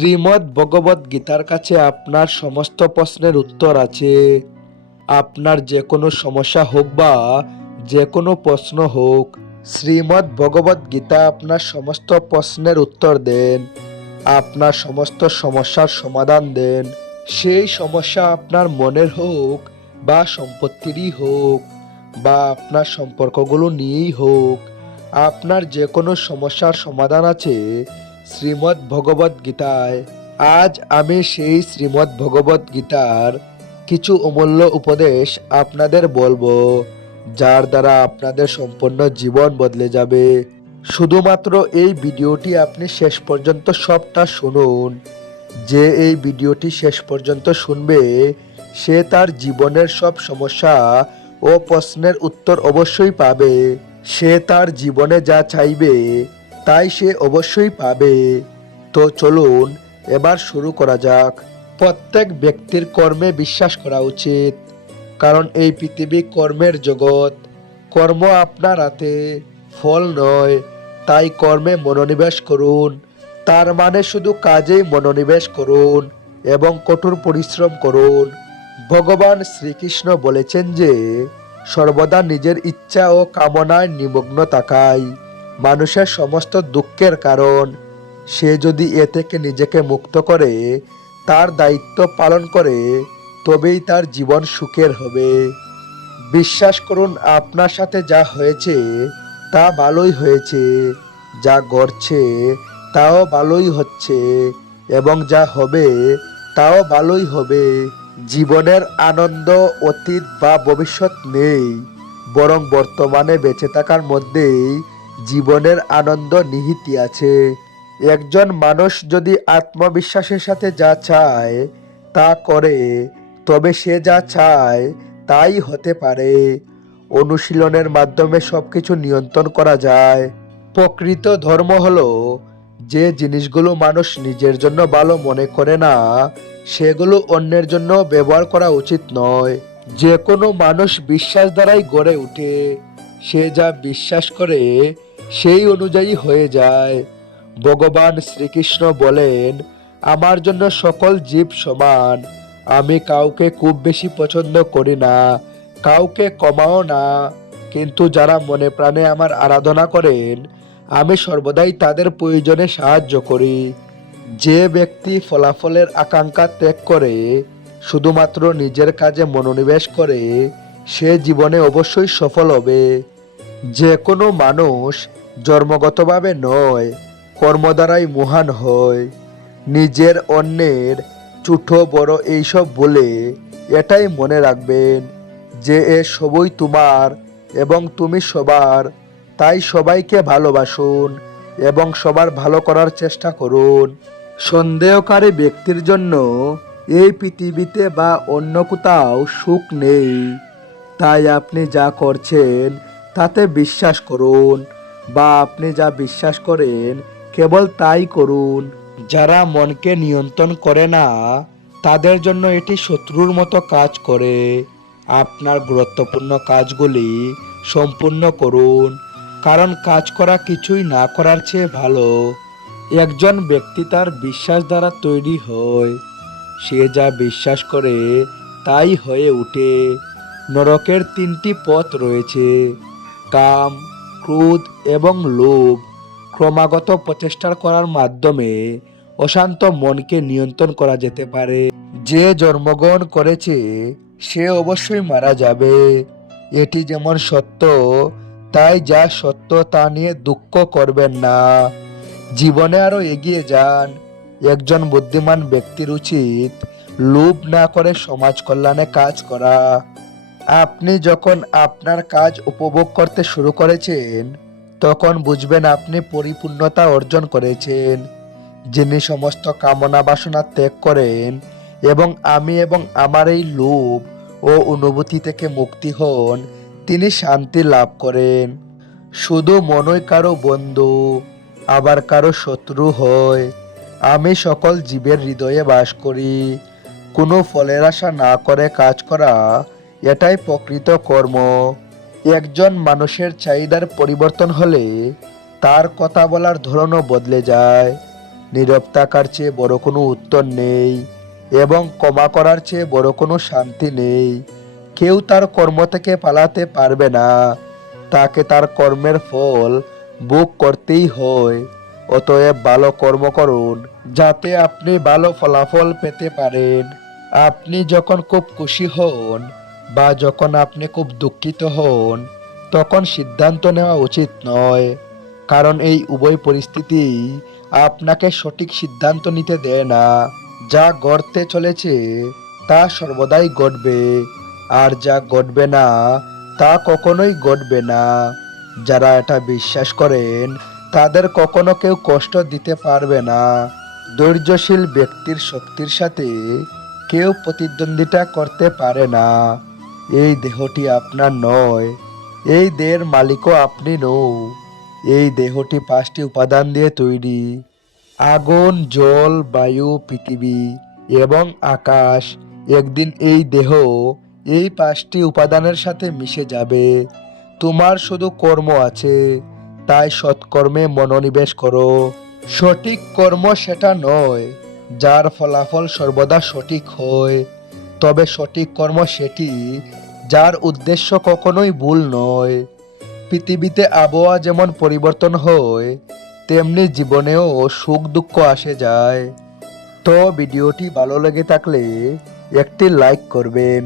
শ্রীমদ্ ভগবদ গীতার কাছে আপনার সমস্ত প্রশ্নের উত্তর আছে। আপনার যে কোনো সমস্যা হোক বা যে কোনো প্রশ্ন হোক, শ্রীমদ্ ভগবদ গীতা আপনার সমস্ত প্রশ্নের উত্তর দেন। আপনার সমস্ত সমস্যার সমাধান দেন। সেই সমস্যা আপনার মনের হোক বা সম্পত্তিরই হোক বা আপনার সম্পর্কগুলো নিয়েই হোক, আপনার যে কোনো সমস্যার সমাধান আছে শ্রীমদ্ ভগবদ গীতায়। আজ আমি সেই শ্রীমদ্ ভগবদ গীতার কিছু অমূল্য উপদেশ আপনাদের বলব, যার দ্বারা আপনাদের সম্পূর্ণ জীবন বদলে যাবে। শুধুমাত্র এই ভিডিওটি আপনি শেষ পর্যন্ত সবটা শুনুন। যে এই ভিডিওটি শেষ পর্যন্ত শুনবে, সে তার জীবনের সব সমস্যা ও প্রশ্নের উত্তর অবশ্যই পাবে। সে তার জীবনে যা চাইবে তাই সে অবশ্যই পাবে। তো চলুন, এবার শুরু করা যাক। প্রত্যেক ব্যক্তির কর্মে বিশ্বাস করা উচিত। কারণ এই পৃথিবী কর্মের জগৎ। কর্ম আপনার হাতে, ফল নয়। তাই কর্মে মনোনিবেশ করুন। তার মানে শুধু কাজেই মনোনিবেশ করুন এবং কঠোর পরিশ্রম করুন। ভগবান শ্রীকৃষ্ণ বলেছেন যে, সর্বদা নিজের ইচ্ছা ও কামনায় নিমগ্ন থাকাই। মানুষের সমস্ত দুঃখের কারণ। সে যদি এ থেকে নিজেকে মুক্ত করে, তার দায়িত্ব পালন করে, তবেই তার জীবন সুখের হবে। বিশ্বাস করুন, আপনার সাথে যা হয়েছে, তা ভালোই হয়েছে। যা ঘটছে, তাও ভালোই হচ্ছে এবং যা হবে, তাও ভালোই হবে। জীবনের আনন্দ, অতীত বা ভবিষ্যৎ নেই, বরং বর্তমানে বেঁচে থাকার মধ্যেই জীবনের আনন্দ নিহিতি আছে। একজন মানুষ যদি আত্মবিশ্বাসের সাথে যা চায়, তা করে, তবে সে যা চায়, তাই হতে পারে। অনুশীলনের মাধ্যমে সব কিছু নিয়ন্ত্রণ করা যায়। প্রকৃত ধর্ম হলো, যে জিনিসগুলো মানুষ নিজের জন্য ভালো মনে করে না, সেগুলো অন্যের জন্য ব্যবহার করা উচিত নয়। যে কোনো মানুষ বিশ্বাস দ্বারাই গড়ে ওঠে। সে যা বিশ্বাস করে সেই অনুযায়ী হয়ে যায়। ভগবান শ্রীকৃষ্ণ বলেন, আমার জন্য সকল জীব সমান। আমি কাউকে খুব বেশি পছন্দ করি না, কাউকে কমাও না। কিন্তু যারা মনে প্রাণে আমার আরাধনা করেন, আমি সর্বদাই তাদের প্রয়োজনে সাহায্য করি। যে ব্যক্তি ফলাফলের আকাঙ্ক্ষা ত্যাগ করে, শুধুমাত্র নিজের কাজে মনোনিবেশ করে, সে জীবনে অবশ্যই সফল হবে। যে কোনো মানুষ জন্মগতভাবে নয় কর্ম দ্বারাই মহান হয়। নিজের অন্যের চুঠো বড় এইসব বলে এটাই মনে রাখবেন যে এ সবই তোমার এবং তুমি সবার। তাই সবাইকে ভালোবাসুন এবং সবার ভালো করার চেষ্টা করুন। সন্দেহকারী ব্যক্তির জন্য এই পৃথিবীতে বা অন্য কোথাও সুখ নেই। তাই আপনি যা করছেন তাতে বিশ্বাস করুন। বা আপনি যা বিশ্বাস করেন, কেবল তাই করুন। যারা মনকে নিয়ন্ত্রণ করে না, তাদের জন্য এটি শত্রুর মতো কাজ করে। আপনার গুরুত্বপূর্ণ কাজগুলি সম্পূর্ণ করুন, কারণ কাজ করা কিছুই না করার চেয়ে ভালো। একজন ব্যক্তি তার বিশ্বাস দ্বারা তৈরি হয়। সে যা বিশ্বাস করে, তাই হয়ে ওঠে। নরকের তিনটি পথ রয়েছে। কাম ক্রোধ এবং লোভ ক্রমাগত প্রচেষ্টা করার মাধ্যমে অশান্ত মনকে নিয়ন্ত্রণ করা যেতে পারে। যে জন্মগ্রহণ করেছে, সে অবশ্যই মারা যাবে। এটি যেমন সত্য, তাই যা সত্য তা নিয়ে দুঃখ করবেন না। জীবনে আরও এগিয়ে যান। একজন বুদ্ধিমান ব্যক্তির উচিত লোভ না করে সমাজ কল্যাণে কাজ করা। আপনি যখন আপনার কাজ উপভোগ করতে শুরু করেছেন, তখন বুঝবেন আপনি পরিপূর্ণতা অর্জন করেছেন। যিনি সমস্ত কামনা বাসনা ত্যাগ করেন এবং আমি এবং আমার এই লোভ ও অনুভূতি থেকে মুক্তি হন, তিনি শান্তি লাভ করেন। শুধু মনই কারও বন্ধু, আবার কারও শত্রু হয়। আমি সকল জীবের হৃদয়ে বাস করি। কোনো ফলের আশা না করে কাজ করা এটাই প্রকৃত কর্ম। একজন মানুষের চাহিদার পরিবর্তন হলে তার কথা বলার ধরনও বদলে যায়। নীরব থাকার চেয়ে বড় কোনো উত্তর নেই এবং ক্ষমা করার চেয়ে বড় কোনো শান্তি নেই। কেউ তার কর্ম থেকে পালাতে পারবে না। তাকে তার কর্মের ফল বুক করতেই হয়। অতএব ভালো কর্ম করুন, যাতে আপনি ভালো ফলাফল পেতে পারেন। আপনি যখন খুব খুশি হন বা যখন আপনি খুব দুঃখিত হন, তখন সিদ্ধান্ত নেওয়া উচিত নয়। কারণ এই উভয় পরিস্থিতি আপনাকে সঠিক সিদ্ধান্ত নিতে দেয় না। যা ঘটতে চলেছে, তা সর্বদাই ঘটবে। আর যা ঘটবে না, তা কখনোই ঘটবে না। যারা এটা বিশ্বাস করেন, তাদের কখনো কেউ কষ্ট দিতে পারবে না। ধৈর্যশীল ব্যক্তির শক্তির সাথে কেউ প্রতিদ্বন্দ্বিতা করতে পারে না। এই দেহটি আপনার নয়, এই দেহের মালিকও আপনি নও। এই দেহটি পাঁচটি উপাদান দিয়ে তৈরি, আগুন, জল, বায়ু, পৃথিবী এবং আকাশ। একদিন এই দেহ এই পাঁচটি উপাদানের সাথে মিশে যাবে। তোমার শুধু কর্ম আছে, তাই সৎকর্মে মনোনিবেশ করো। সঠিক কর্ম সেটা নয়, যার ফলাফল সর্বদা সঠিক হয়। তবে সঠিক কর্ম সেটি, যার উদ্দেশ্য কখনোই ভুল নয়। পৃথিবীতে আবহাওয়া যেমন পরিবর্তন হয়, তেমনি জীবনেও সুখ দুঃখ আসে যায়। তো ভিডিওটি ভালো লেগে থাকলে একটি লাইক করবেন।